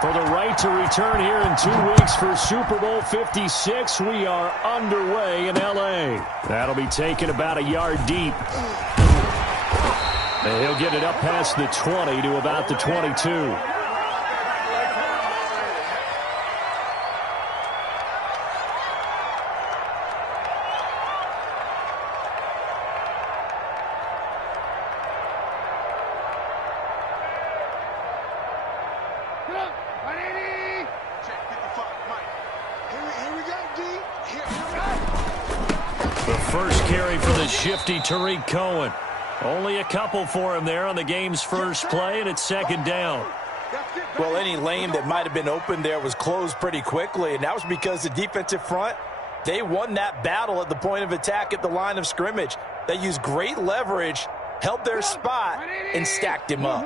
For the right to return here in 2 weeks for Super Bowl 56, we are underway in L.A. That'll be taken about a yard deep. And he'll get it up past the 20 to about the 22. The first carry for the shifty Tariq Cohen. Only a couple for him there on the game's first play, and it's second down. Well, any lane that might have been open there was closed pretty quickly, and that was because the defensive front, they won that battle at the point of attack at the line of scrimmage. They used great leverage, held their spot, and stacked him up.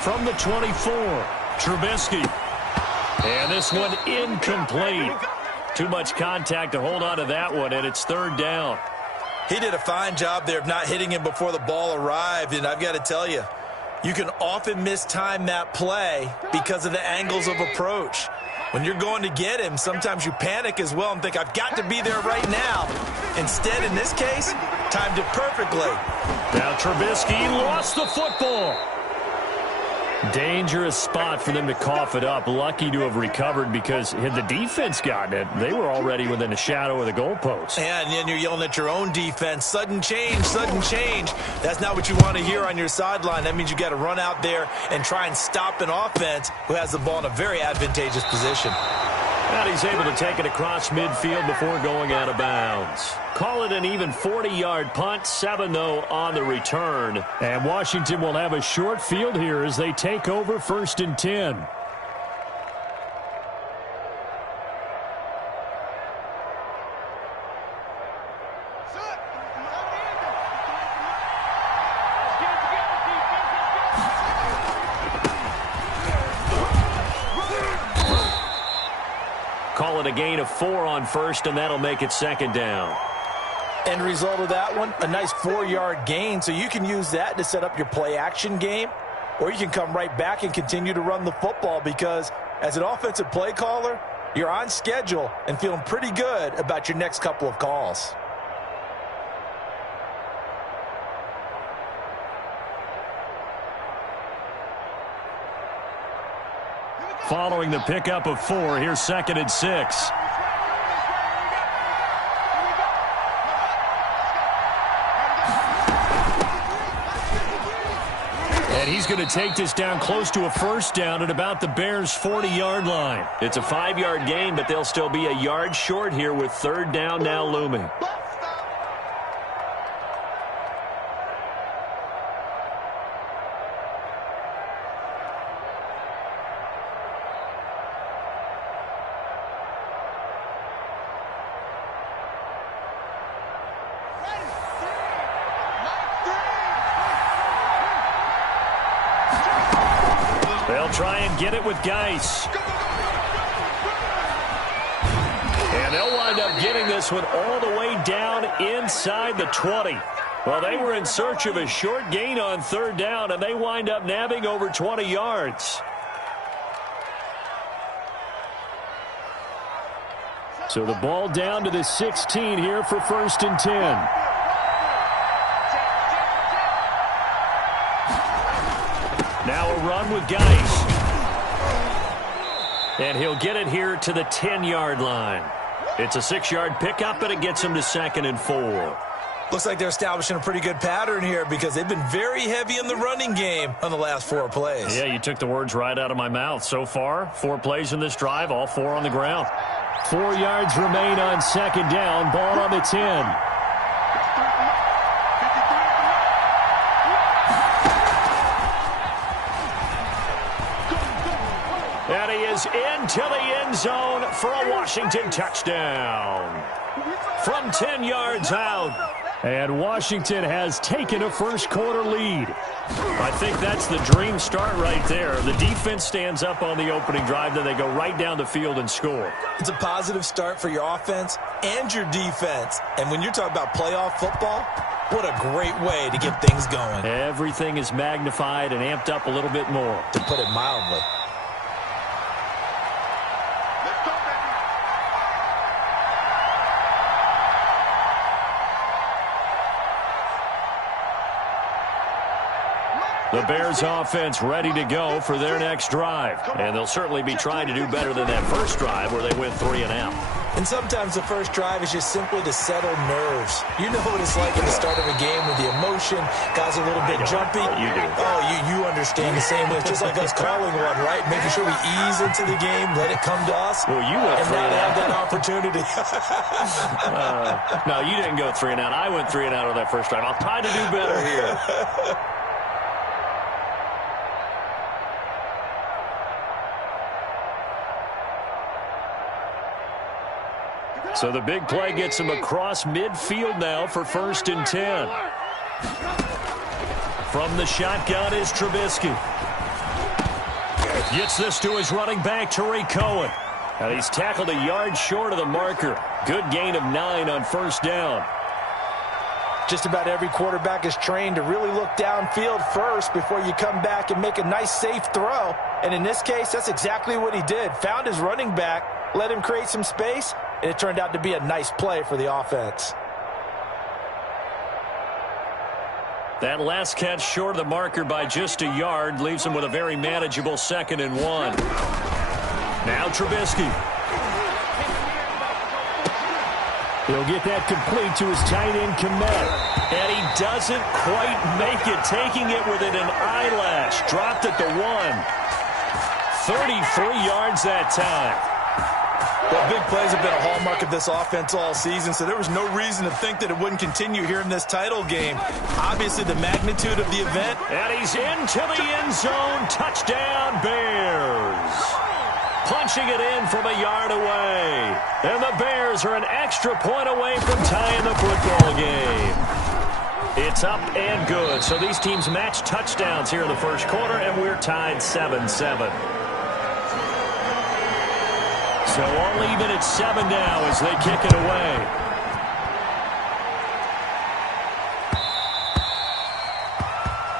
From the 24, Trubisky. And this one incomplete. Too much contact to hold on to that one, and it's third down. He did a fine job there of not hitting him before the ball arrived, and I've got to tell you, you can often mistime that play because of the angles of approach. When you're going to get him, sometimes you panic as well and think, I've got to be there right now. Instead, in this case, timed it perfectly. Now Trubisky lost the football. Dangerous spot for them to cough it up. Lucky to have recovered because had the defense gotten it, they were already within the shadow of the goalpost. And then you're yelling at your own defense. Sudden change, sudden change. That's not what you want to hear on your sideline. That means you got to run out there and try and stop an offense who has the ball in a very advantageous position. And he's able to take it across midfield before going out of bounds. Call it an even 40-yard punt, 7 though on the return. And Washington will have a short field here as they take over 1st and 10. Call it a gain of 4 on 1st, and that'll make it 2nd down. End result of that one, a nice 4-yard gain, so you can use that to set up your play-action game, or you can come right back and continue to run the football because as an offensive play caller, you're on schedule and feeling pretty good about your next couple of calls. Following the pickup of 4, here's 2nd and 6. And he's going to take this down close to a 1st down at about the Bears' 40-yard line. It's a 5-yard gain, but they'll still be a yard short here with 3rd down now looming. They'll try and get it with Geis. And they'll wind up getting this one all the way down inside the 20. Well, they were in search of a short gain on 3rd down, and they wind up nabbing over 20 yards. So the ball down to the 16 here for 1st and 10. Now a run with Geis. And he'll get it here to the 10-yard line. It's a 6-yard pickup, and it gets him to 2nd and 4. Looks like they're establishing a pretty good pattern here because they've been very heavy in the running game on the last 4 plays. Yeah, you took the words right out of my mouth. So far, 4 plays in this drive, all 4 on the ground. 4 yards remain on 2nd down. Ball on the 10. And he is into the end zone for a Washington touchdown. From 10 yards out. And Washington has taken a first-quarter lead. I think that's the dream start right there. The defense stands up on the opening drive, then they go right down the field and score. It's a positive start for your offense and your defense. And when you're talking about playoff football, What a great way to get things going. Everything is magnified and amped up a little bit more. To put it mildly. The Bears offense ready to go for their next drive. And they'll certainly be trying to do better than that first drive where they went 3 and out. And sometimes the first drive is just simply to settle nerves. You know what it's like at the start of a game with the emotion. Guys are a little bit jumpy. You do. Oh, you understand the same way. It's just like us calling one, right? Making sure we ease into the game, let it come to us. Well, you went and 3 now and they out. have that opportunity. No, you didn't go 3 and out. I went 3 and out on that first drive. I'll try to do better here. So the big play gets him across midfield now for 1st and 10. From the shotgun is Trubisky. Gets this to his running back, Tariq Cohen. And he's tackled a yard short of the marker. Good gain of 9 on 1st down. Just about every quarterback is trained to really look downfield first before you come back and make a nice, safe throw. And in this case, that's exactly what he did. Found his running back, let him create some space, and it turned out to be a nice play for the offense. That last catch short of the marker by just a yard leaves him with a very manageable 2nd and 1. Now Trubisky. He'll get that complete to his tight end, Kmet. And he doesn't quite make it, taking it within an eyelash. Dropped at the 1. 33 yards that time. Well, big plays have been a hallmark of this offense all season, so there was no reason to think that it wouldn't continue here in this title game. Obviously, the magnitude of the event. And he's into the end zone. Touchdown, Bears. Punching it in from a yard away. And the Bears are an extra point away from tying the football game. It's up and good. So these teams match touchdowns here in the first quarter, and we're tied 7-7. So all even at 7 now as they kick it away.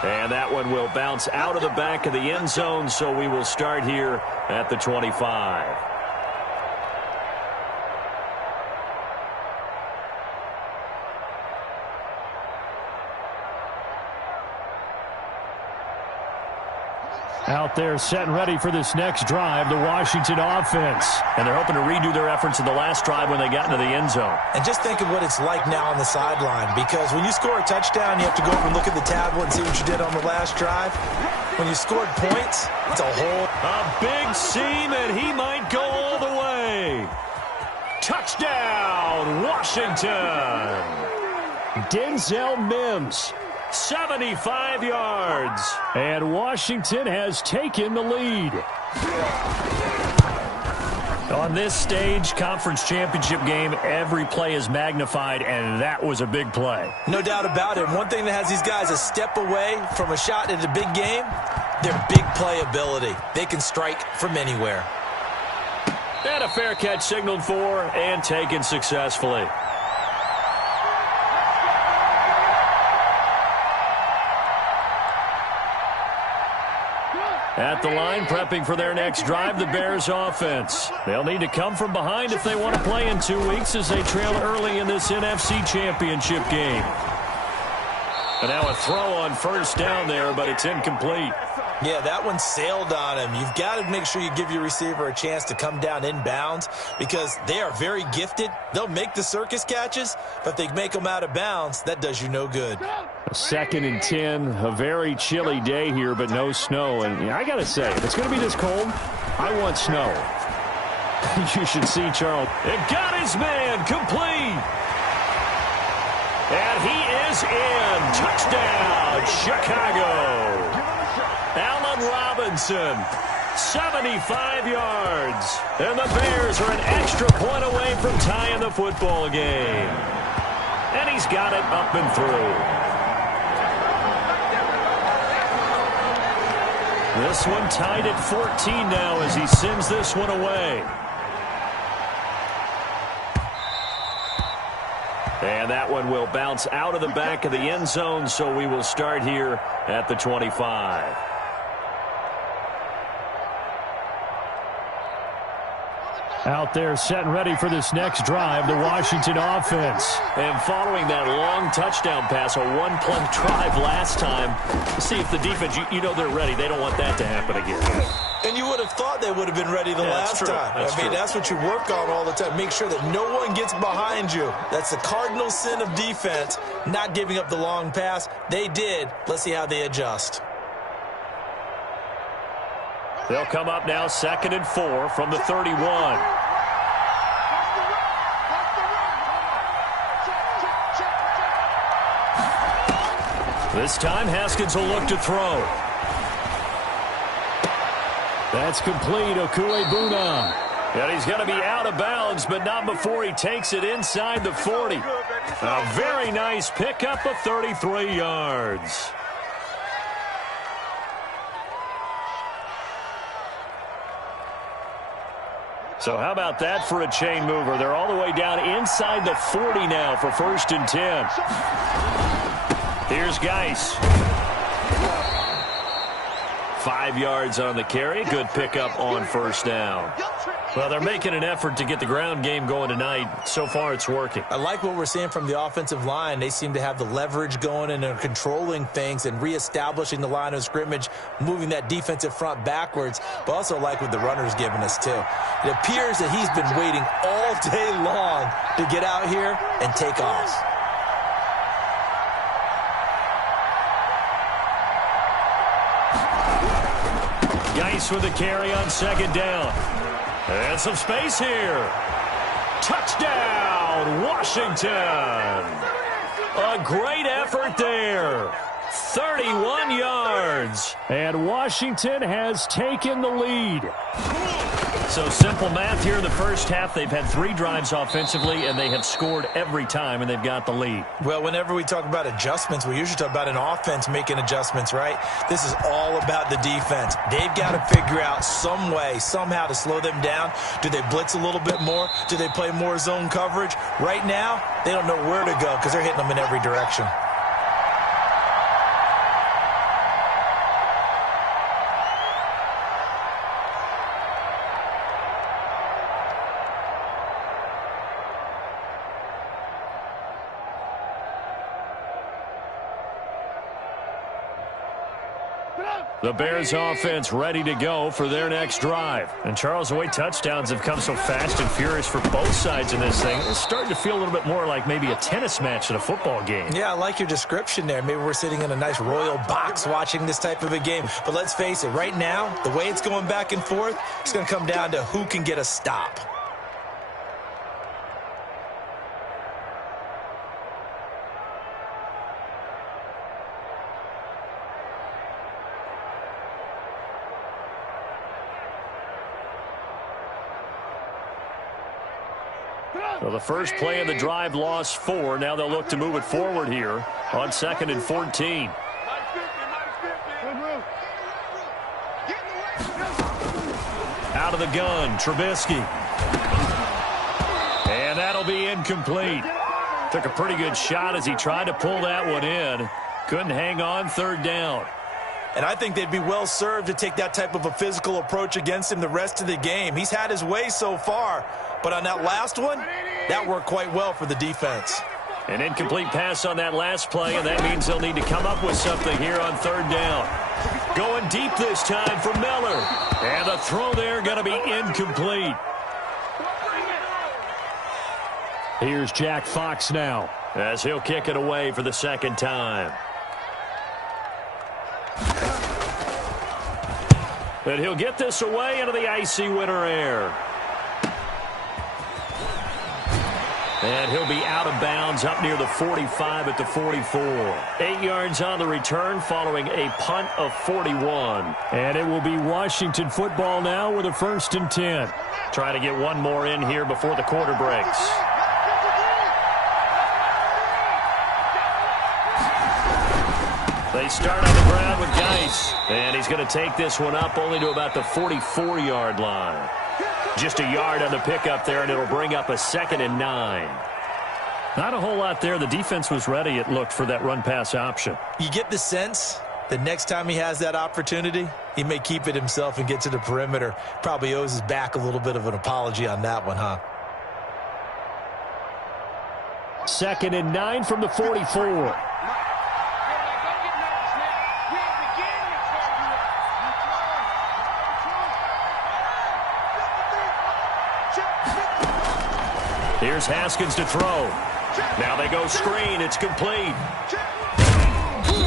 And that one will bounce out of the back of the end zone, so we will start here at the 25. Out there set and ready for this next drive, the Washington offense. And they're hoping to redo their efforts in the last drive when they got into the end zone. And just think of what it's like now on the sideline, because when you score a touchdown, you have to go over and look at the tablet and see what you did on the last drive. When you scored points, it's a whole... A big seam, and he might go all the way. Touchdown, Washington. Denzel Mims. 75 yards. And Washington has taken the lead. On this stage, conference championship game, every play is magnified, and that was a big play. No doubt about it. One thing that has these guys a step away from a shot at a big game, their big play ability. They can strike from anywhere. And a fair catch signaled for and taken successfully. At the line, prepping for their next drive, the Bears offense. They'll need to come from behind if they want to play in 2 weeks as they trail early in this NFC Championship game. And now a throw on 1st down there, but it's incomplete. Yeah, that one sailed on him. You've got to make sure you give your receiver a chance to come down inbounds because they are very gifted. They'll make the circus catches, but if they make them out of bounds, that does you no good. 2nd and 10, a very chilly day here, but no snow. And I got to say, if it's going to be this cold, I want snow. You should see Charles. It got his man complete. And he is in. Touchdown, Chicago. Allen Robinson, 75 yards. And the Bears are an extra point away from tying the football game. And he's got it up and through. This one tied at 14 now as he sends this one away. And that one will bounce out of the back of the end zone, so we will start here at the 25. Out there set and ready for this next drive, the Washington offense. And following that long touchdown pass, a one-play drive last time, see if the defense, you know they're ready. They don't want that to happen again. And you would have thought they would have been ready the last time. That's what you work on all the time. Make sure that no one gets behind you. That's the cardinal sin of defense, not giving up the long pass. They did. Let's see how they adjust. They'll come up now 2nd and 4 from the 31. This time Haskins will look to throw. That's complete. Okuebuna. And he's going to be out of bounds, but not before he takes it inside the 40. A very nice pickup of 33 yards. So how about that for a chain mover? They're all the way down inside the 40 now for 1st and 10. Here's Geis. 5 yards on the carry. Good pickup on 1st down. Well, they're making an effort to get the ground game going tonight. So far, it's working. I like what we're seeing from the offensive line. They seem to have the leverage going and are controlling things and reestablishing the line of scrimmage, moving that defensive front backwards, but also like what the runner's giving us, too. It appears that he's been waiting all day long to get out here and take off. Geis with the carry on 2nd down. And some space here. Touchdown, Washington. A great effort there. 31 yards. And Washington has taken the lead. So simple math here in the first half. They've had 3 drives offensively, and they have scored every time, and they've got the lead. Well, whenever we talk about adjustments, we usually talk about an offense making adjustments, right? This is all about the defense. They've got to figure out some way, somehow to slow them down. Do they blitz a little bit more? Do they play more zone coverage? Right now, they don't know where to go because they're hitting them in every direction. The Bears offense ready to go for their next drive. And Charles, the way touchdowns have come so fast and furious for both sides in this thing, it's starting to feel a little bit more like maybe a tennis match at a football game. Yeah, I like your description there. Maybe we're sitting in a nice royal box watching this type of a game. But let's face it, right now, the way it's going back and forth, it's going to come down to who can get a stop. Well, the first play of the drive lost 4. Now they'll look to move it forward here on 2nd and 14. Out of the gun, Trubisky. And that'll be incomplete. Took a pretty good shot as he tried to pull that one in. Couldn't hang on 3rd down. And I think they'd be well served to take that type of a physical approach against him the rest of the game. He's had his way so far, but on that last one, that worked quite well for the defense. An incomplete pass on that last play, and that means they'll need to come up with something here on 3rd down. Going deep this time for Miller. And the throw there going to be incomplete. Here's Jack Fox now as he'll kick it away for the 2nd time. And he'll get this away into the icy winter air. And he'll be out of bounds up near the 45 at the 44. 8 yards on the return following a punt of 41. And it will be Washington football now with a 1st and 10. Trying to get one more in here before the quarter breaks. They start on the ground with Geis. And he's going to take this one up only to about the 44-yard line. Just a yard on the pickup there, and it'll bring up a 2nd and 9. Not a whole lot there. The defense was ready, it looked, for that run-pass option. You get the sense that next time he has that opportunity, he may keep it himself and get to the perimeter. Probably owes his back a little bit of an apology on that one, huh? 2nd and 9 from the 44. Here's Haskins to throw. Now they go screen. It's complete.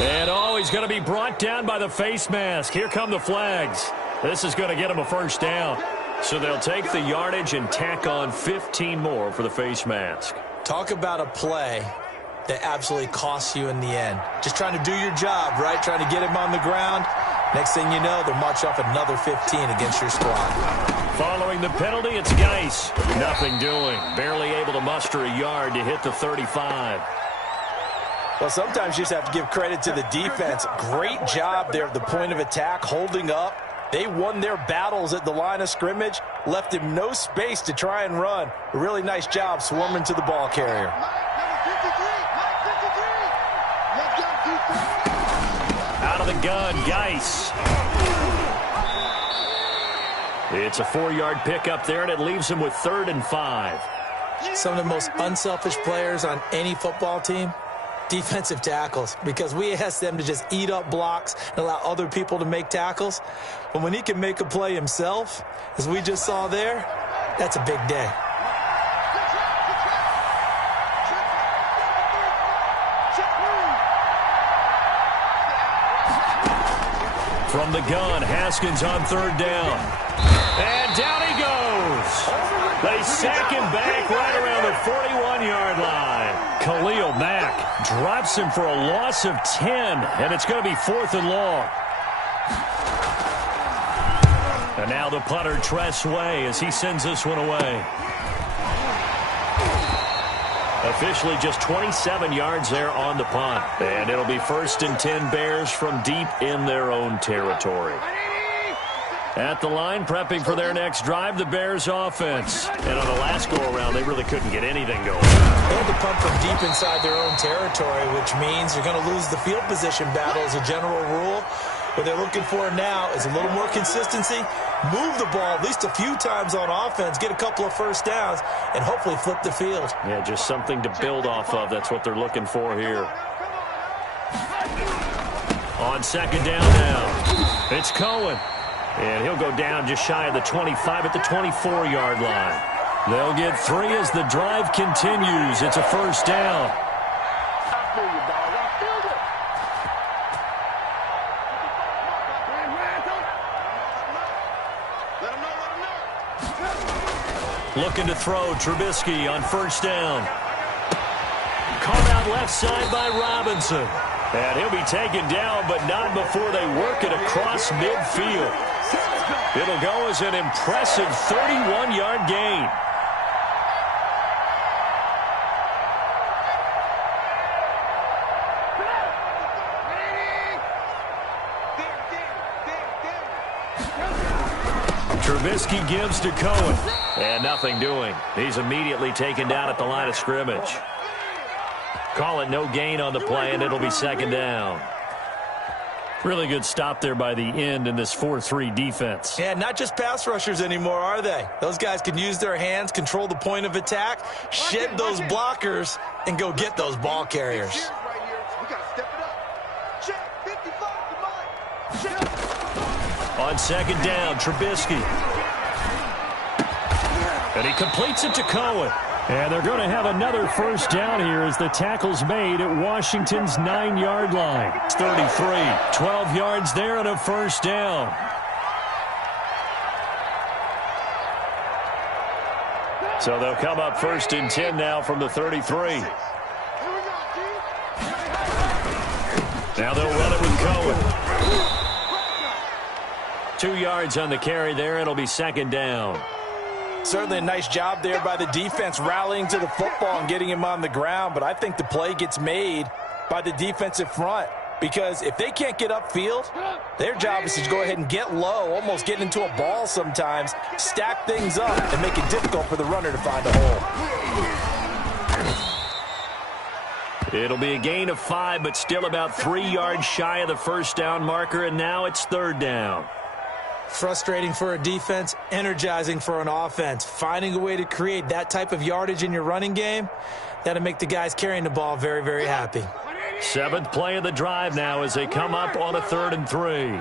And he's going to be brought down by the face mask. Here come the flags. This is going to get him a first down. So they'll take the yardage and tack on 15 more for the face mask. Talk about a play that absolutely costs you in the end. Just trying to do your job, right? Trying to get him on the ground. Next thing you know, they'll march off another 15 against your squad. Following the penalty, it's Geis. Nothing doing. Barely able to muster a yard to hit the 35. Well, sometimes you just have to give credit to the defense. Great job there at the point of attack, holding up. They won their battles at the line of scrimmage, left him no space to try and run. A really nice job swarming to the ball carrier. Out of the gun, Geis. It's a 4-yard pickup there, and it leaves him with 3rd and 5. Some of the most unselfish players on any football team, defensive tackles, because we ask them to just eat up blocks and allow other people to make tackles. But when he can make a play himself, as we just saw there, that's a big day. From the gun, Haskins on 3rd down. And down he goes. They sack him back right around the 41-yard line. Khalil Mack drops him for a loss of 10, and it's going to be 4th and long. And now the punter, Tress Way, as he sends this one away. Officially just 27 yards there on the punt. And it'll be 1st and 10 Bears from deep in their own territory. At the line, prepping for their next drive, the Bears offense. And on the last go-around, they really couldn't get anything going. They had to punt from deep inside their own territory, which means you're going to lose the field position battle as a general rule. What they're looking for now is a little more consistency, move the ball at least a few times on offense, get a couple of first downs, and hopefully flip the field. Yeah, just something to build off of. That's what they're looking for here. On 2nd down now, it's Cohen. And he'll go down just shy of the 25 at the 24-yard line. They'll get 3 as the drive continues. It's a first down. Looking to throw, Trubisky on 1st down. Caught out left side by Robinson. And he'll be taken down, but not before they work it across midfield. It'll go as an impressive 31-yard gain. Trubisky gives to Cohen. And nothing doing. He's immediately taken down at the line of scrimmage. Call it no gain on the play, and it'll be 2nd down. Really good stop there by the end in this 4-3 defense. Yeah, not just pass rushers anymore, are they? Those guys can use their hands, control the point of attack, shed those blockers, and go get those ball carriers. On 2nd down, Trubisky. And he completes it to Cohen. And they're going to have another first down here as the tackle's made at Washington's 9-yard line. It's 33, 12 yards there and a first down. So they'll come up 1st and 10 now from the 33. Now they'll run it with Cohen. 2 yards on the carry there. It'll be 2nd down. Certainly a nice job there by the defense rallying to the football and getting him on the ground, but I think the play gets made by the defensive front because if they can't get upfield, their job is to go ahead and get low, almost get into a ball sometimes, stack things up, and make it difficult for the runner to find a hole. It'll be a gain of 5, but still about 3 yards shy of the first down marker, and now it's 3rd down. Frustrating for a defense, energizing for an offense. Finding a way to create that type of yardage in your running game, that'll make the guys carrying the ball very, very happy. 7th play of the drive now as they come up on a 3rd and 3.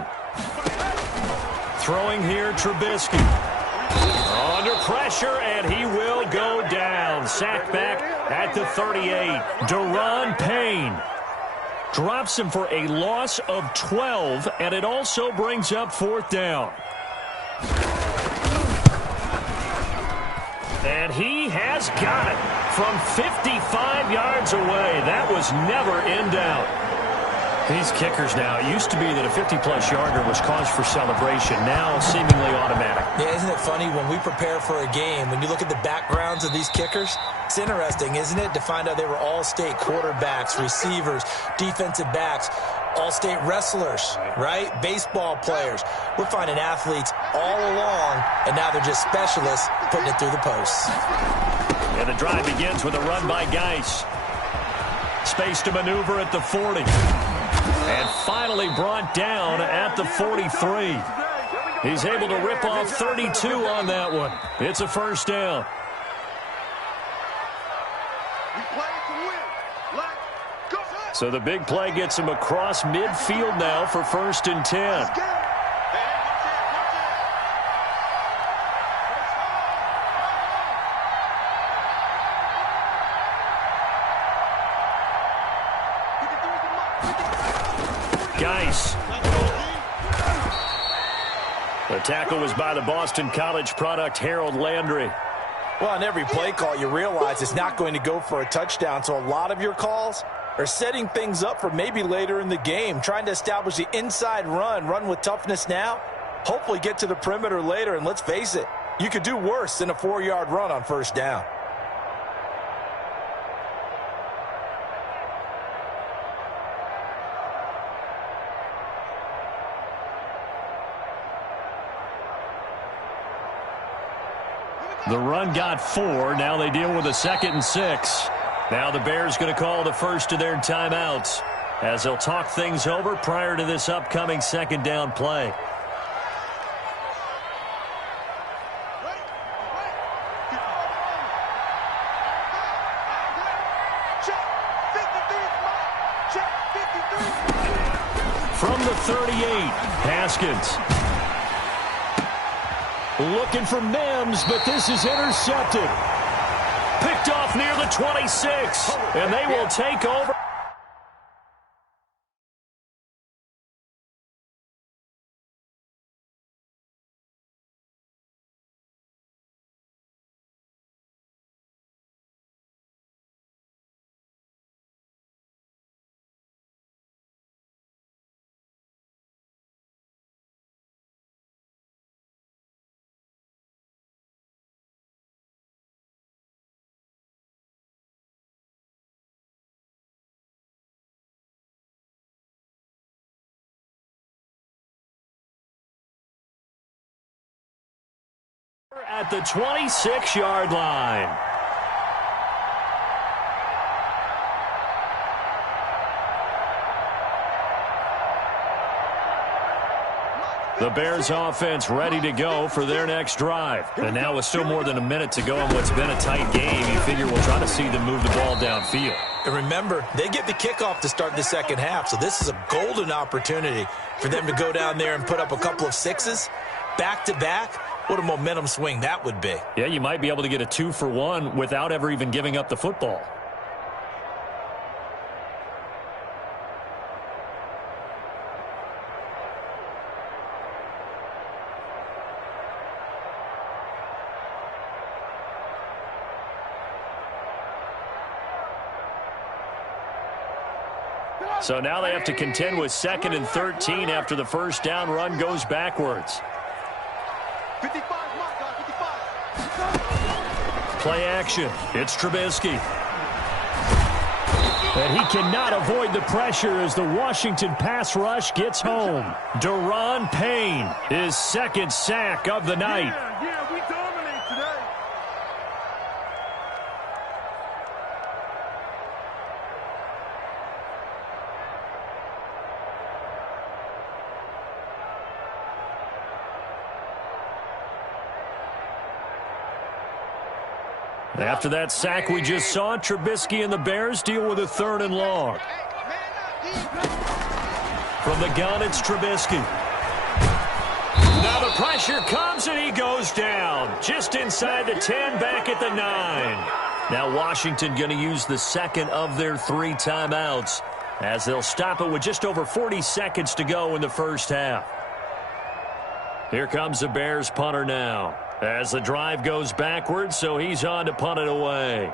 Throwing here, Trubisky. Under pressure, and he will go down. Sacked back at the 38. Daron Payne drops him for a loss of 12, and it also brings up 4th down. And he has got it from 55 yards away. That was never in doubt. These kickers now, it used to be that a 50-plus yarder was cause for celebration. Now seemingly automatic. Yeah, isn't it funny when we prepare for a game, when you look at the backgrounds of these kickers, it's interesting, isn't it, to find out they were all-state quarterbacks, receivers, defensive backs, all-state wrestlers, right? Baseball players. We're finding athletes all along, and now they're just specialists putting it through the posts. And the drive begins with a run by Geis. Space to maneuver at the 40. And finally brought down at the 43. He's able to rip off 32 on that one. It's a 1st down. So the big play gets him across midfield now for 1st and 10. Geis. The tackle was by the Boston College product, Harold Landry. Well, on every play call, you realize it's not going to go for a touchdown, so a lot of your calls are setting things up for maybe later in the game, trying to establish the inside run with toughness now, hopefully get to the perimeter later, and let's face it, you could do worse than a 4-yard run on 1st down. The run got 4. Now they deal with a 2nd and 6. Now the Bears going to call the first of their timeouts as they'll talk things over prior to this upcoming 2nd down play. From the 38, Haskins. Looking for Mims, but this is intercepted. Picked off near the 26, and they will take over. At the 26-yard line. The Bears offense ready to go for their next drive. And now with still more than a minute to go in what's been a tight game, you figure we'll try to see them move the ball downfield. And remember, they get the kickoff to start the 2nd half, so this is a golden opportunity for them to go down there and put up a couple of 6s back-to-back. What a momentum swing that would be. Yeah, you might be able to get a 2-for-1 without ever even giving up the football. So now they have to contend with 2nd and 13 after the first down run goes backwards. 55, mark, 55. Play action. It's Trubisky. And he cannot avoid the pressure as the Washington pass rush gets home. Daron Payne, his 2nd sack of the night. Yeah, we dominate today. After that sack we just saw, Trubisky and the Bears deal with a 3rd and long. From the gun, it's Trubisky. Now the pressure comes, and he goes down. Just inside the 10, back at the 9. Now Washington going to use the second of their 3 timeouts, as they'll stop it with just over 40 seconds to go in the first half. Here comes the Bears punter now, as the drive goes backwards, so he's on to punt it away.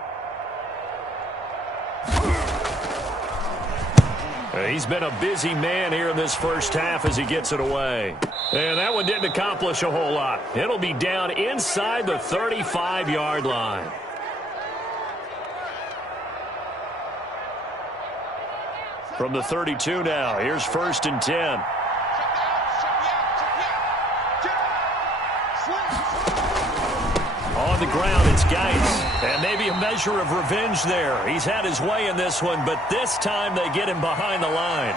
He's been a busy man here in this first half as he gets it away. And that one didn't accomplish a whole lot. It'll be down inside the 35-yard line. From the 32 now, here's 1st and 10. On the ground, it's Geis. And maybe a measure of revenge there. He's had his way in this one, but this time they get him behind the line.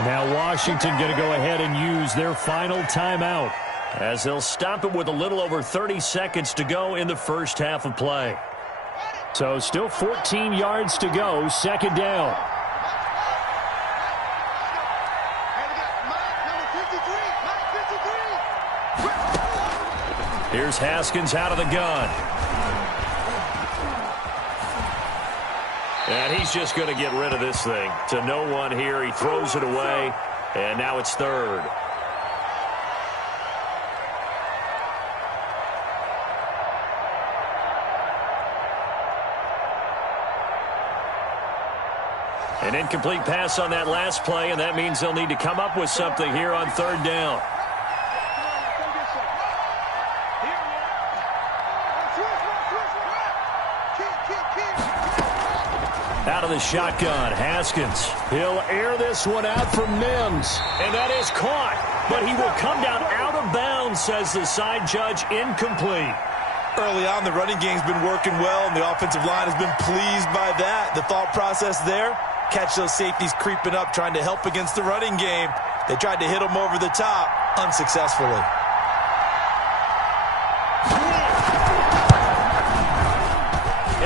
Now Washington going to go ahead and use their final timeout, as they'll stop it with a little over 30 seconds to go in the first half of play. So still 14 yards to go, 2nd down. Here's Haskins out of the gun. And he's just going to get rid of this thing to no one here. He throws it away, and now it's 3rd. An incomplete pass on that last play, and that means they'll need to come up with something here on 3rd down. Out of the shotgun, Haskins. He'll air this one out for Mims. And that is caught. But he will come down out of bounds, says the side judge, incomplete. Early on, the running game's been working well, and the offensive line has been pleased by that. The thought process there, catch those safeties creeping up, trying to help against the running game. They tried to hit them over the top, unsuccessfully.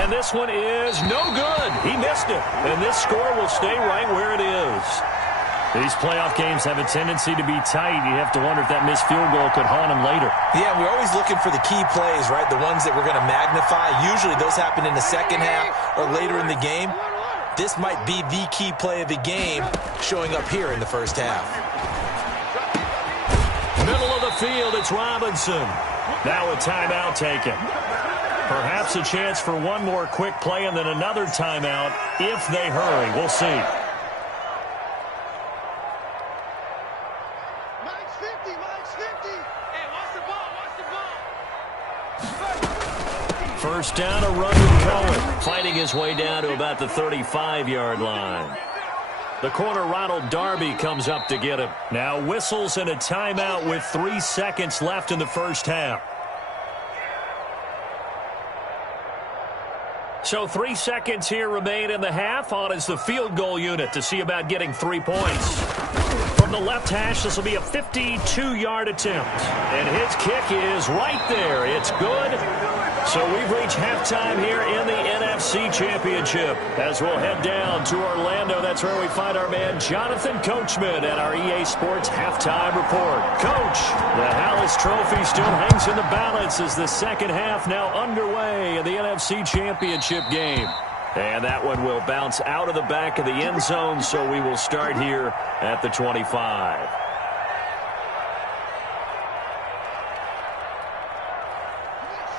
And this one is no good. He missed it. And this score will stay right where it is. These playoff games have a tendency to be tight. You have to wonder if that missed field goal could haunt him later. Yeah, we're always looking for the key plays, right? The ones that we're going to magnify. Usually those happen in the second half or later in the game. This might be the key play of the game showing up here in the first half. Middle of the field, it's Robinson. Now a timeout taken. Perhaps a chance for one more quick play and then another timeout if they hurry. We'll see. Mike's 50. Hey, watch the ball. First down, a run with Cohen, fighting his way down to about the 35-yard line. The corner, Ronald Darby, comes up to get him. Now whistles and a timeout with 3 seconds left in the first half. So 3 seconds here remain in the half. On is the field goal unit to see about getting 3 points. From the left hash, this will be a 52-yard attempt. And his kick is right there. It's good. So we've reached halftime here in the NFC Championship. As we'll head down to Orlando, that's where we find our man Jonathan Coachman at our EA Sports Halftime Report. Coach, the Hallis Trophy still hangs in the balance as the second half now underway in the NFC Championship game. And that one will bounce out of the back of the end zone, so we will start here at the 25.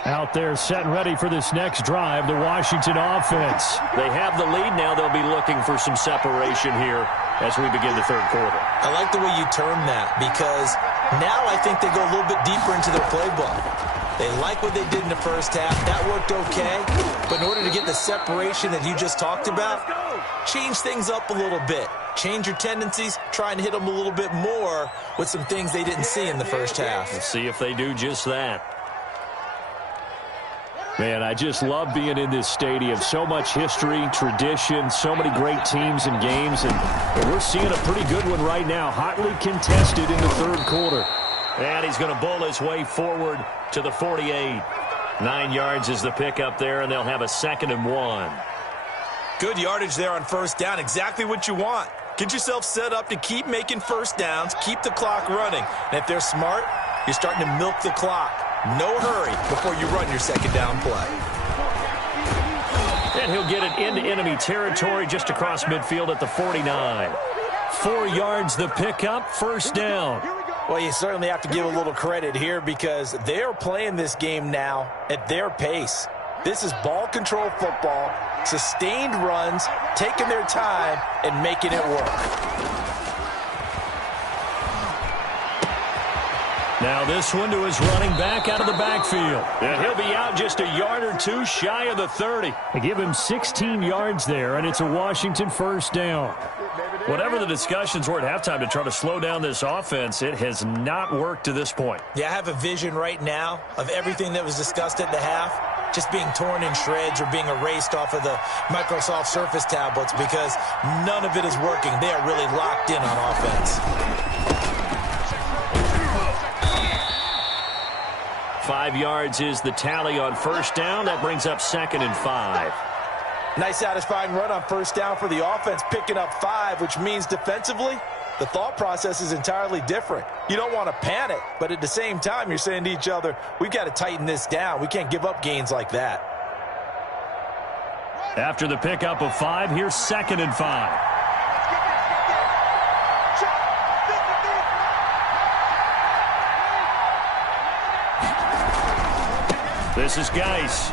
Out there set and ready for this next drive, the Washington offense. They have the lead now. They'll be looking for some separation here as we begin the third quarter. I like the way you term that, because now I think they go a little bit deeper into their playbook. They like what they did in the first half. That worked okay. But in order to get the separation that you just talked about, change things up a little bit. Change your tendencies. Try and hit them a little bit more with some things they didn't see in the first half. We'll see if they do just that. Man, I just love being in this stadium. So much history, tradition, so many great teams and games. And we're seeing a pretty good one right now. Hotly contested in the third quarter. And he's going to bowl his way forward to the 48. 9 yards is the pickup there, and they'll have a 2nd and 1. Good yardage there on first down. Exactly what you want. Get yourself set up to keep making first downs, keep the clock running. And if they're smart, you're starting to milk the clock. No hurry before you run your 2nd down play. And he'll get it into enemy territory just across midfield at the 49. 4 yards the pickup, first down. Well, you certainly have to give a little credit here because they're playing this game now at their pace. This is ball control football, sustained runs, taking their time, and making it work. Now this one to his running back out of the backfield. And he'll be out just a yard or two shy of the 30. They give him 16 yards there, and it's a Washington first down. Whatever the discussions were at halftime to try to slow down this offense, it has not worked to this point. Yeah, I have a vision right now of everything that was discussed at the half just being torn in shreds or being erased off of the Microsoft Surface tablets because none of it is working. They are really locked in on offense. 5 yards is the tally on first down. That brings up 2nd and 5. Nice satisfying run on first down for the offense, picking up 5, which means defensively, the thought process is entirely different. You don't want to panic, but at the same time, you're saying to each other, we've got to tighten this down. We can't give up gains like that. After the pickup of 5, here's 2nd and 5. This is Geis.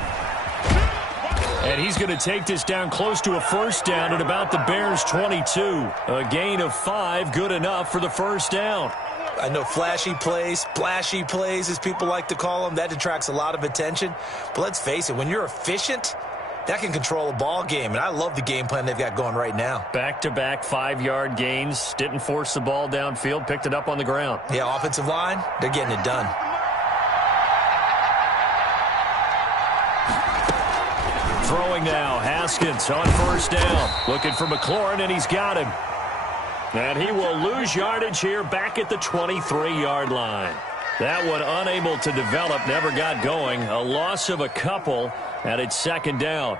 And he's going to take this down close to a first down at about the Bears' 22. A gain of 5, good enough for the first down. I know flashy plays, splashy plays, as people like to call them, that attracts a lot of attention. But let's face it, when you're efficient, that can control a ball game. And I love the game plan they've got going right now. Back-to-back 5-yard gains. Didn't force the ball downfield. Picked it up on the ground. Yeah, offensive line, they're getting it done. Throwing now, Haskins on first down. Looking for McLaurin, and he's got him. And he will lose yardage here back at the 23-yard line. That one unable to develop, never got going. A loss of a couple, and it's 2nd down.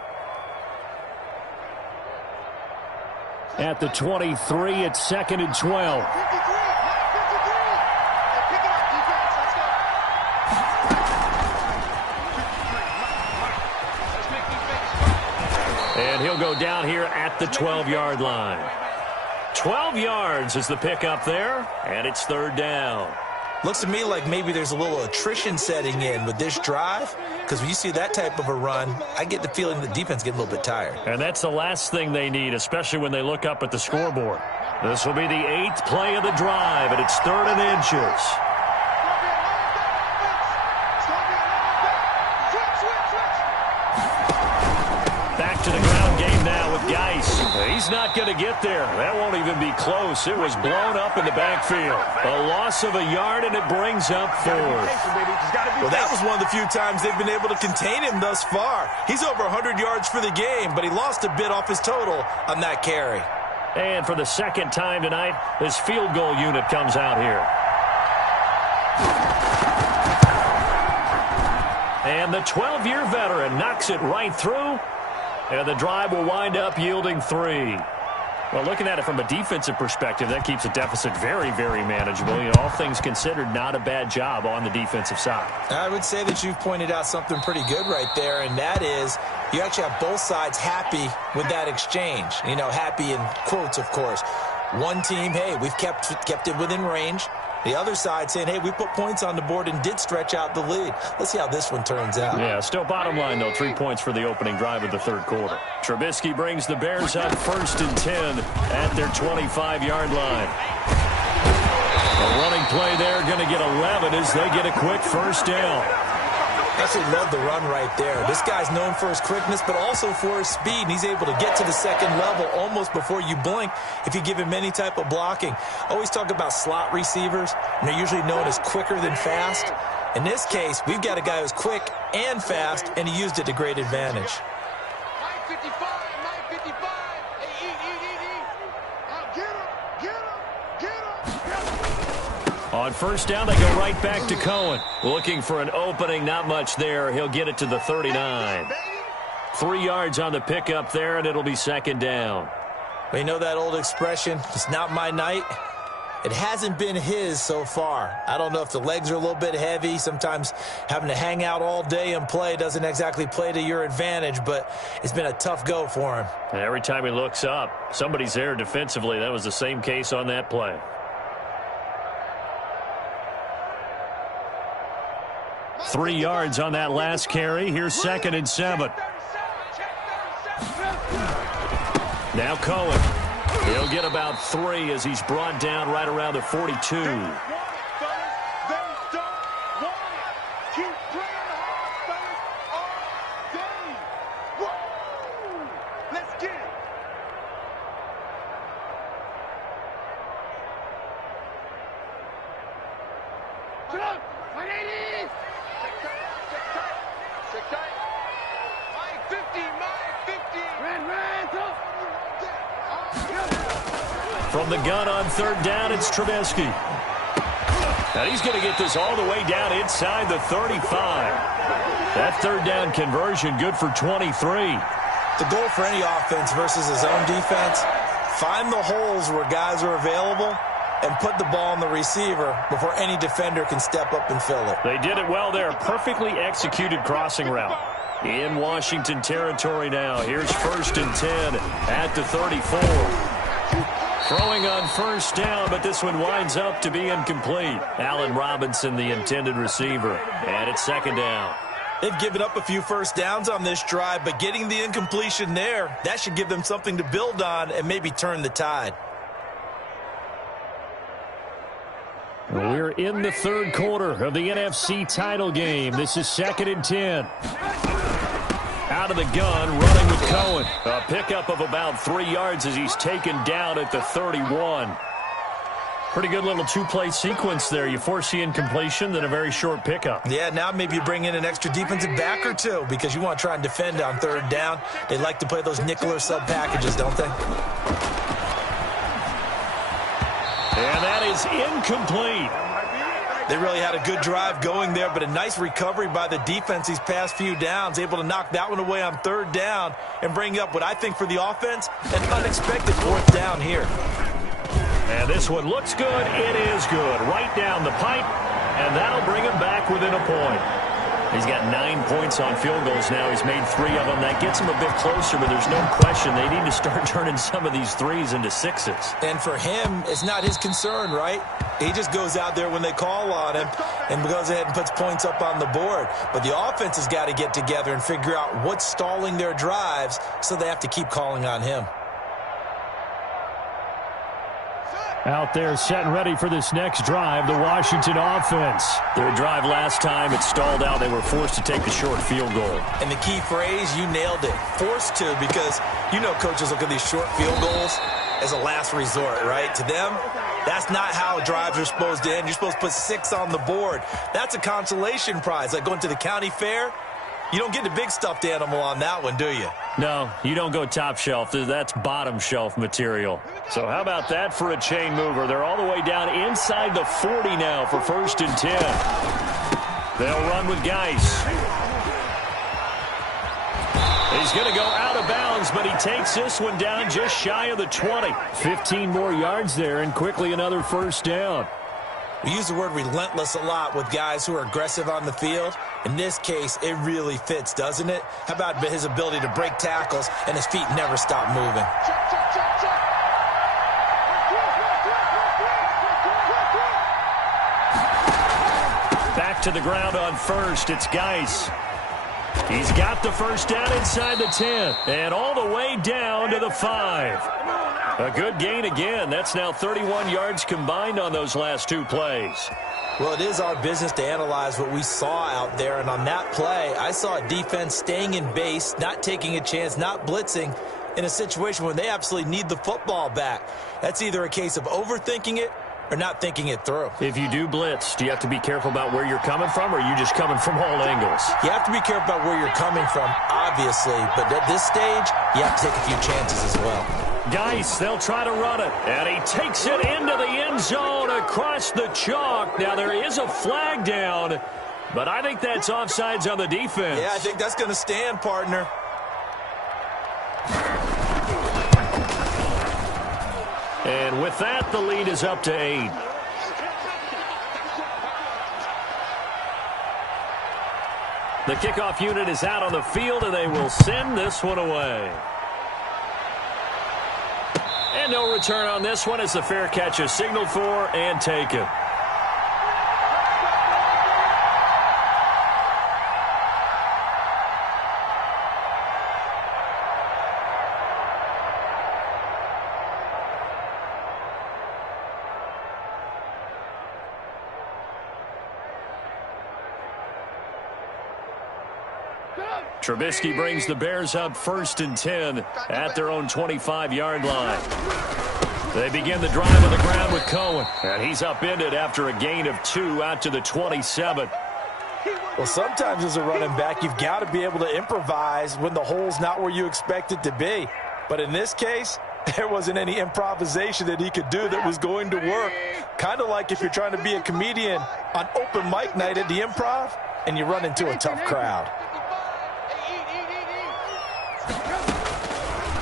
At the 23, it's 2nd and 12. And he'll go down here at the 12-yard line. 12 yards is the pickup there, and it's 3rd down. Looks to me like maybe there's a little attrition setting in with this drive, because when you see that type of a run, I get the feeling the defense getting a little bit tired. And that's the last thing they need, especially when they look up at the scoreboard. This will be the 8th play of the drive, and it's 3rd and inches. Back to the ground game now with Geis. He's not going to get there. That won't even be close. It was blown up in the backfield. A loss of a yard, and it brings up 4th. Well, that was one of the few times they've been able to contain him thus far. He's over 100 yards for the game, but he lost a bit off his total on that carry. And for the 2nd time tonight, this field goal unit comes out here. And the 12-year veteran knocks it right through. And the drive will wind up yielding 3. Well, looking at it from a defensive perspective, that keeps the deficit very, very manageable. You know, all things considered, not a bad job on the defensive side. I would say that you've pointed out something pretty good right there, and that is you actually have both sides happy with that exchange. You know, happy in quotes, of course. One team, hey, we've kept it within range. The other side saying, hey, we put points on the board and did stretch out the lead. Let's see how this one turns out. Yeah, still bottom line, though, 3 points for the opening drive of the 3rd quarter. Trubisky brings the Bears up 1st and 10 at their 25-yard line. A running play there, going to get 11 as they get a quick first down. I actually love the run right there. This guy's known for his quickness, but also for his speed. And he's able to get to the 2nd level almost before you blink if you give him any type of blocking. Always talk about slot receivers, and they're usually known as quicker than fast. In this case, we've got a guy who's quick and fast, and he used it to great advantage. On first down, they go right back to Cohen. Looking for an opening, not much there. He'll get it to the 39. 3 yards on the pickup there, and it'll be second down. We know that old expression, it's not my night. It hasn't been his so far. I don't know if the legs are a little bit heavy. Sometimes having to hang out all day and play doesn't exactly play to your advantage, but it's been a tough go for him. And every time he looks up, somebody's there defensively. That was the same case on that play. Three yards on that last carry. Here's 2nd and 7. Now Cohen. He'll get about 3 as he's brought down right around the 42. From the gun on 3rd down, it's Trubisky. And he's going to get this all the way down inside the 35. That 3rd down conversion good for 23. The goal for any offense versus his own defense, find the holes where guys are available and put the ball on the receiver before any defender can step up and fill it. They did it well there. Perfectly executed crossing route. In Washington territory now. Here's 1st and 10 at the 34. Throwing on first down, but this one winds up to be incomplete. Allen Robinson, the intended receiver. And it's 2nd down. They've given up a few first downs on this drive, but getting the incompletion there, that should give them something to build on and maybe turn the tide. We're in the 3rd quarter of the NFC title game. This is 2nd and 10. Out of the gun, running with Cohen. A pickup of about 3 yards as he's taken down at the 31. Pretty good little two-play sequence there. You force the incompletion, then a very short pickup. Yeah, now maybe you bring in an extra defensive back or two because you want to try and defend on 3rd down. They like to play those nickel or sub packages, don't they? And that is incomplete. They really had a good drive going there, but a nice recovery by the defense these past few downs, able to knock that one away on 3rd down and bring up what I think for the offense, an unexpected 4th down here. And this one looks good. It is good. Right down the pipe, and that'll bring him back within a point. He's got 9 points on field goals now. He's made 3 of them. That gets him a bit closer, but there's no question they need to start turning some of these 3s into 6s. And for him, it's not his concern, right? He just goes out there when they call on him and goes ahead and puts points up on the board. But the offense has got to get together and figure out what's stalling their drives, so they have to keep calling on him. Out there set and ready for this next drive, the Washington offense. Their drive last time, it stalled out. They were forced to take the short field goal. And the key phrase, you nailed it, forced to, because you know coaches look at these short field goals as a last resort, right? To them, that's not how drives are supposed to end. You're supposed to put 6 on the board. That's a consolation prize, like going to the county fair. You don't get the big stuffed animal on that one, do you? No, you don't go top shelf. That's bottom shelf material. So how about that for a chain mover? They're all the way down inside the 40 now for 1st and 10. They'll run with Geis. He's going to go out of bounds, but he takes this one down just shy of the 20. 15 more yards there, and quickly another 1st down. We use the word relentless a lot with guys who are aggressive on the field. In this case, it really fits, doesn't it? How about his ability to break tackles and his feet never stop moving? Back to the ground on 1st. It's Geis. He's got the 1st down inside the 10 and all the way down to the 5. A good gain again. That's now 31 yards combined on those last 2 plays. Well, it is our business to analyze what we saw out there, and on that play, I saw a defense staying in base, not taking a chance, not blitzing, in a situation where they absolutely need the football back. That's either a case of overthinking it or not thinking it through. If you do blitz, do you have to be careful about where you're coming from, or are you just coming from all angles? You have to be careful about where you're coming from, obviously, but at this stage, you have to take a few chances as well. Geis, they'll try to run it, and he takes it into the end zone. across the chalk. Now, there is a flag down, but I think that's offsides on the defense. Yeah, I think that's going to stand, partner. And with that, the lead is up to 8. The kickoff unit is out on the field, and they will send this one away. And no return on this one as the fair catch is signaled for and taken. Trubisky brings the Bears up 1st and 10 at their own 25-yard line. They begin the drive on the ground with Cohen, and he's upended after a gain of 2 out to the 27. Well, sometimes as a running back, you've got to be able to improvise when the hole's not where you expect it to be. But in this case, there wasn't any improvisation that he could do that was going to work. Kind of like if you're trying to be a comedian on open mic night at the Improv and you run into a tough crowd.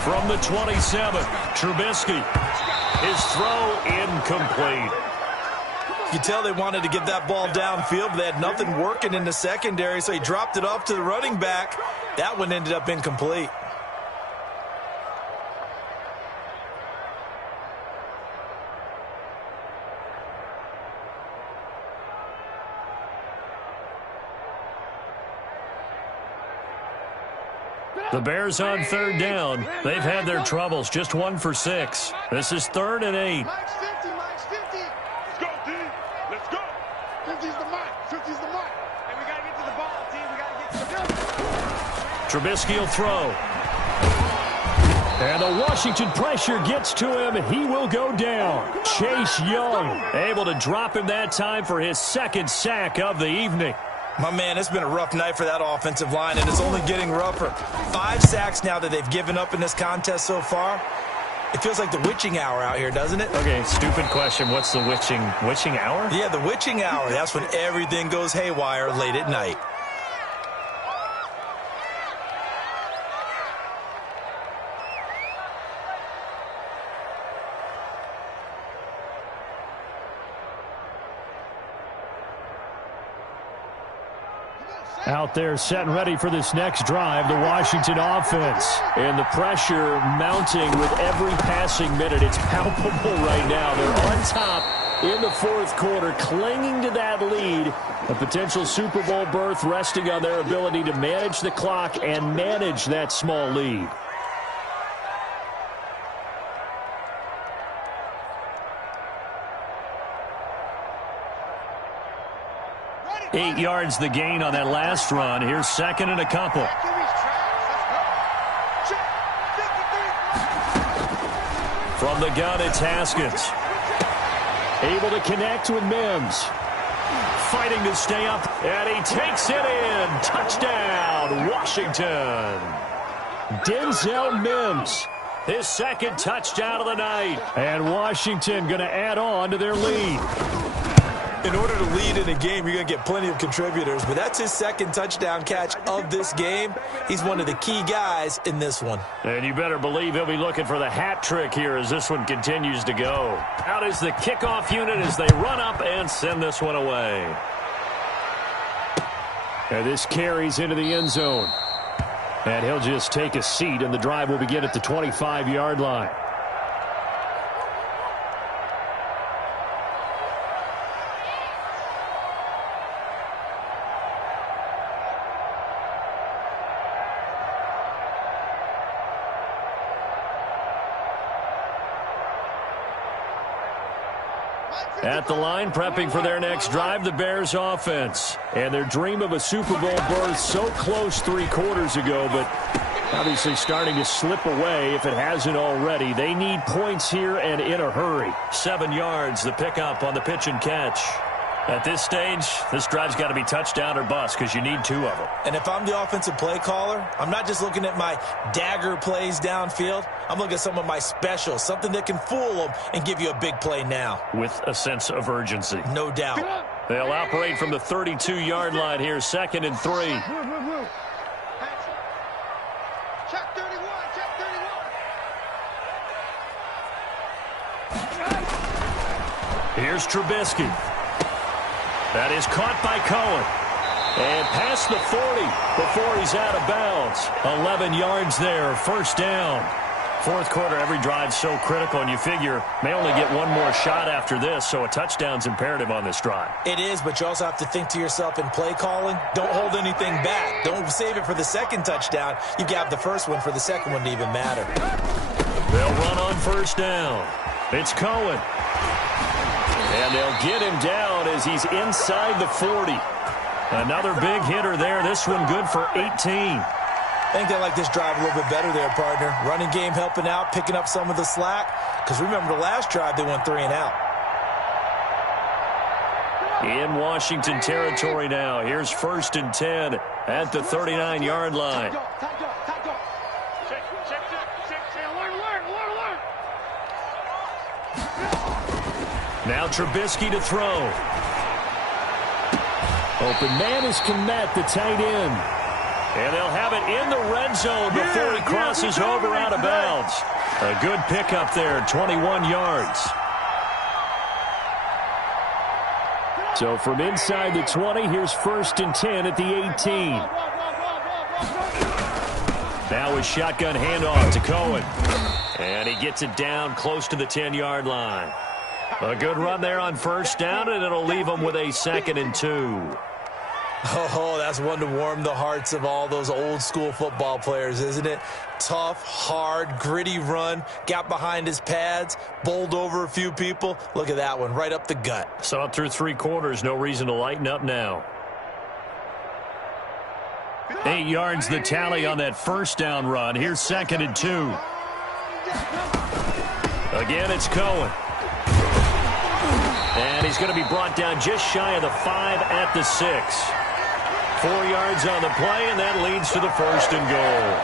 From the 27, Trubisky. His throw incomplete. You can tell they wanted to get that ball downfield, but they had nothing working in the secondary, so he dropped it off to the running back. That one ended up incomplete. The Bears on 3rd down. They've had their troubles. Just 1 for 6. This is 3rd and 8. Mike's 50, Mike's 50. Let's go, D. Let's go. 50's the Mike. 50's the Mike. And we got to get to the ball, D. We got to get to the ball. Trubisky will throw. And the Washington pressure gets to him. He will go down. Chase Young able to drop him that time for his 2nd sack of the evening. My man, it's been a rough night for that offensive line, and it's only getting rougher. 5 sacks now that they've given up in this contest so far. It feels like the witching hour out here, doesn't it? Okay, stupid question. What's the witching hour? Yeah, the witching hour. That's when everything goes haywire late at night. Out there set and ready for this next drive, the Washington offense. And the pressure mounting with every passing minute. It's palpable right now. They're on top in the 4th quarter, clinging to that lead. A potential Super Bowl berth resting on their ability to manage the clock and manage that small lead. Eight yards the gain on that last run. Here's 2nd and a couple. From the gun, it's Haskins. Able to connect with Mims. Fighting to stay up, and he takes it in. Touchdown, Washington. Denzel Mims, his 2nd touchdown of the night. And Washington going to add on to their lead. In order to lead in a game, you're going to get plenty of contributors, but that's his 2nd touchdown catch of this game. He's one of the key guys in this one. And you better believe he'll be looking for the hat trick here as this one continues to go. Out is the kickoff unit as they run up and send this one away. And this carries into the end zone. And he'll just take a seat, and the drive will begin at the 25-yard line. At the line, prepping for their next drive, the Bears offense. And their dream of a Super Bowl berth so close 3 quarters ago, but obviously starting to slip away if it hasn't already. They need points here and in a hurry. 7 yards, the pickup on the pitch and catch. At this stage, this drive's got to be touchdown or bust because you need 2 of them. And if I'm the offensive play caller, I'm not just looking at my dagger plays downfield. I'm looking at some of my specials, something that can fool them and give you a big play now. With a sense of urgency. No doubt. They'll operate from the 32-yard line here, 2nd and 3. Check 31, check 31. Here's Trubisky. That is caught by Cohen. And past the 40 before he's out of bounds. 11 yards there, first down. Fourth quarter, every drive's so critical, and you figure may only get one more shot after this, so a touchdown's imperative on this drive. It is, but you also have to think to yourself in play calling, don't hold anything back. Don't save it for the second touchdown. You have the first one for the second one to even matter. They'll run on first down. It's Cohen. And they'll get him down as he's inside the 40. Another big hitter there. This one good for 18. I think they like this drive a little bit better there, partner. Running game helping out, picking up some of the slack. Because remember the last drive, they went 3 and out. In Washington territory now. Here's 1st and 10 at the 39-yard line. Now Trubisky to throw. Open man is Kmet, the tight end. And they'll have it in the red zone before he crosses over out of bounds. A good pickup there, 21 yards. So from inside the 20, here's 1st and 10 at the 18. Now a shotgun handoff to Cohen. And he gets it down close to the 10-yard line. A good run there on first down, and it'll leave them with a 2nd and 2. Oh, that's one to warm the hearts of all those old-school football players, isn't it? Tough, hard, gritty run, got behind his pads, bowled over a few people. Look at that one, right up the gut. Saw it through 3 quarters, no reason to lighten up now. 8 yards the tally on that first down run. Here's 2nd and 2. Again, it's Cohen. And he's going to be brought down just shy of the 5 at the 6. 4 yards on the play, and that leads to the 1st and goal.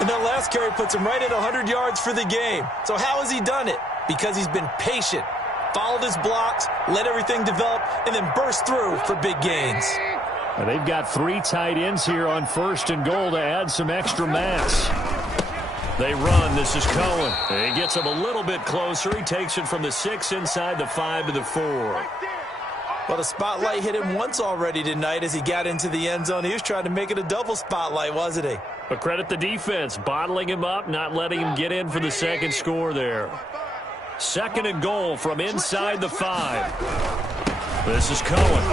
And that last carry puts him right at 100 yards for the game. So how has he done it? Because he's been patient, followed his blocks, let everything develop, and then burst through for big gains. And they've got 3 tight ends here on 1st and goal to add some extra mass. They run. This is Cohen. He gets him a little bit closer. He takes it from the 6 inside the 5 to the 4. Well, the spotlight hit him once already tonight as he got into the end zone. He was trying to make it a double spotlight, wasn't he? But credit the defense, bottling him up, not letting him get in for the second score there. 2nd and goal from inside the 5. This is Cohen.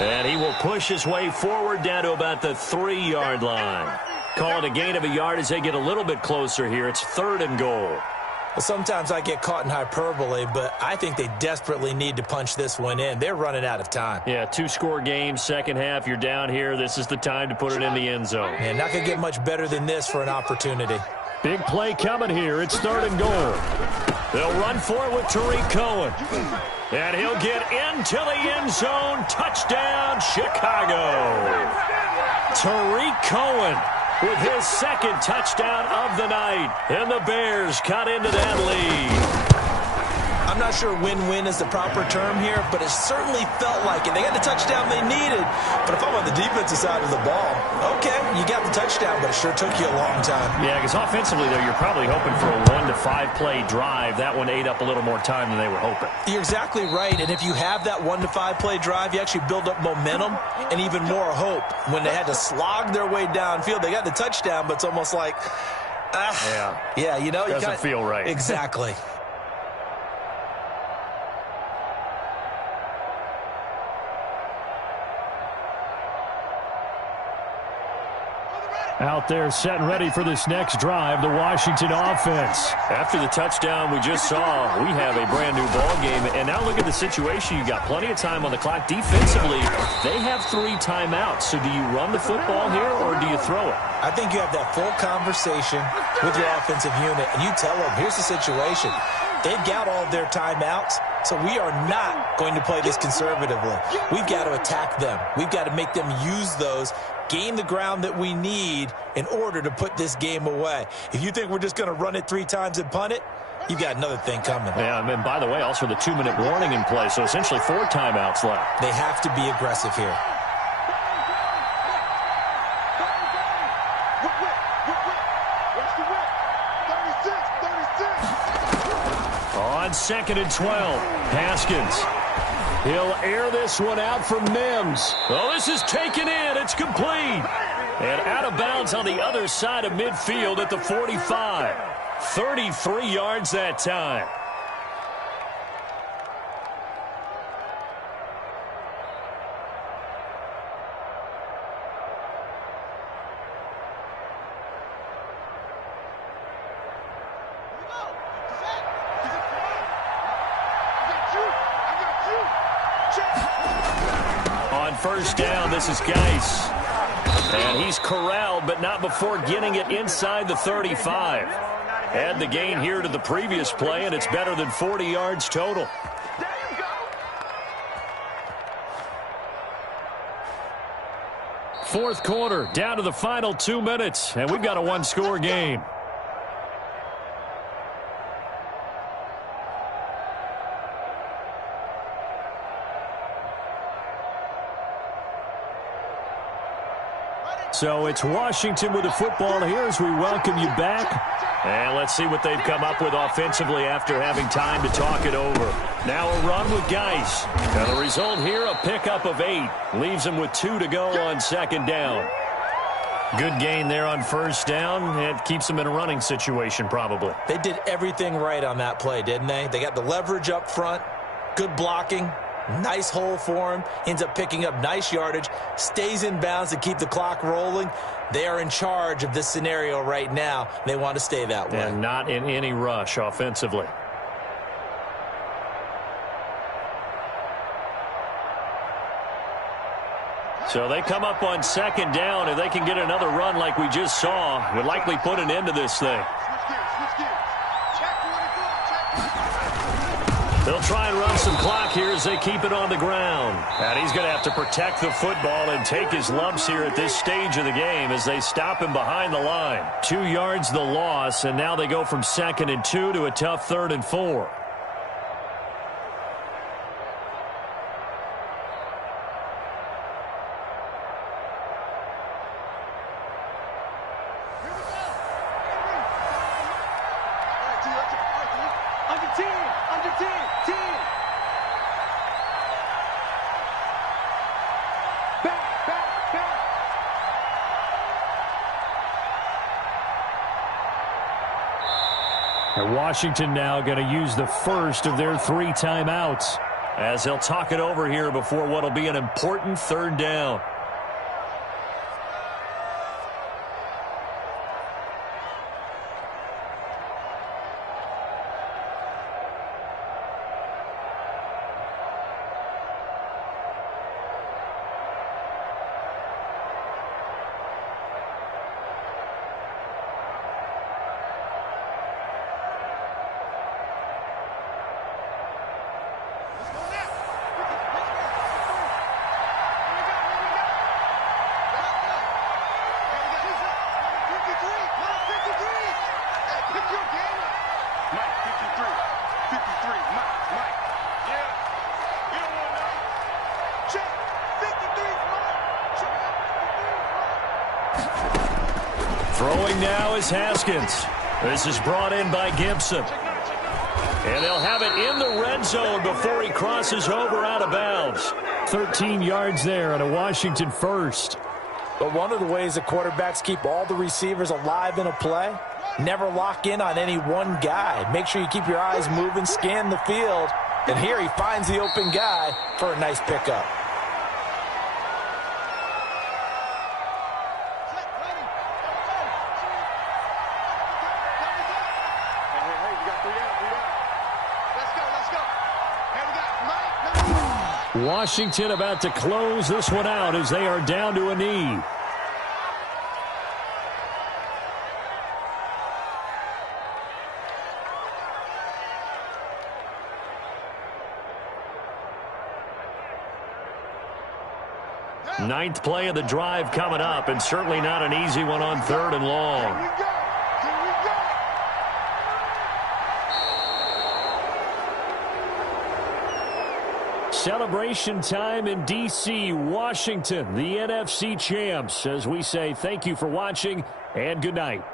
And he will push his way forward down to about the 3-yard line. Call it a gain of a yard as they get a little bit closer here. It's 3rd and goal. Well, sometimes I get caught in hyperbole, but I think they desperately need to punch this one in. They're running out of time. Yeah, 2-score game, second half. You're down here. This is the time to put it in the end zone. Man, not going to get much better than this for an opportunity. Big play coming here. It's 3rd and goal. They'll run for it with Tariq Cohen. And he'll get into the end zone. Touchdown, Chicago. Tariq Cohen with his 2nd touchdown of the night. And the Bears cut into that lead. I'm not sure win-win is the proper term here, but it certainly felt like it. They got the touchdown they needed. But if I'm on the defensive side of the ball, okay, you got the touchdown, but it sure took you a long time. Yeah, because offensively, though, you're probably hoping for a 1 to 5 play drive. That one ate up a little more time than they were hoping. You're exactly right. And if you have that 1 to 5 play drive, you actually build up momentum and even more hope. When they had to slog their way downfield, they got the touchdown, but it's almost like, yeah, you know, doesn't feel right. Exactly. Out there set and ready for this next drive, the Washington offense. After the touchdown we just saw, we have a brand new ball game. And now look at the situation. You got plenty of time on the clock. Defensively, they have 3 timeouts. So do you run the football here or do you throw it? I think you have that full conversation with your offensive unit, and you tell them, here's the situation. They've got all of their timeouts. So we are not going to play this conservatively. We've got to attack them. We've got to make them use those, gain the ground that we need in order to put this game away. If you think we're just going to run it 3 times and punt it, you've got another thing coming. Yeah, and by the way, also the 2-minute warning in play, so essentially 4 timeouts left. They have to be aggressive here. On 2nd and 12, Haskins. He'll air this one out for Mims. Oh, this is taken in. It's complete. And out of bounds on the other side of midfield at the 45. 33 yards that time. On first down, this is Geis. And he's corralled, but not before getting it inside the 35. Add the gain here to the previous play, and it's better than 40 yards total. Fourth quarter, down to the final 2 minutes, and we've got a 1-score game. So it's Washington with the football here as we welcome you back. And let's see what they've come up with offensively after having time to talk it over. Now a run with Geis. And the result here, a pickup of 8. Leaves them with 2 to go on 2nd down. Good gain there on first down. It keeps them in a running situation probably. They did everything right on that play, didn't they? They got the leverage up front, good blocking. Nice hole for him. Ends up picking up nice yardage. Stays in bounds to keep the clock rolling. They are in charge of this scenario right now. They want to stay that way. And not in any rush offensively. So they come up on 2nd down. If they can get another run like we just saw, would likely put an end to this thing. They'll try and run some clock here as they keep it on the ground. And he's going to have to protect the football and take his lumps here at this stage of the game as they stop him behind the line. 2 yards the loss, and now they go from 2nd and 2 to a tough 3rd and 4. And Washington now going to use the first of their 3 timeouts as they'll talk it over here before what will be an important 3rd down. Throwing now is Haskins. This is brought in by Gibson. And they'll have it in the red zone before he crosses over out of bounds. 13 yards there on a Washington first. But one of the ways the quarterbacks keep all the receivers alive in a play, never lock in on any one guy. Make sure you keep your eyes moving, scan the field. And here he finds the open guy for a nice pickup. Washington about to close this one out as they are down to a knee. Ninth play of the drive coming up, and certainly not an easy one on 3rd and long. Here we go. Celebration time in D.C., Washington, the NFC champs, as we say thank you for watching and good night.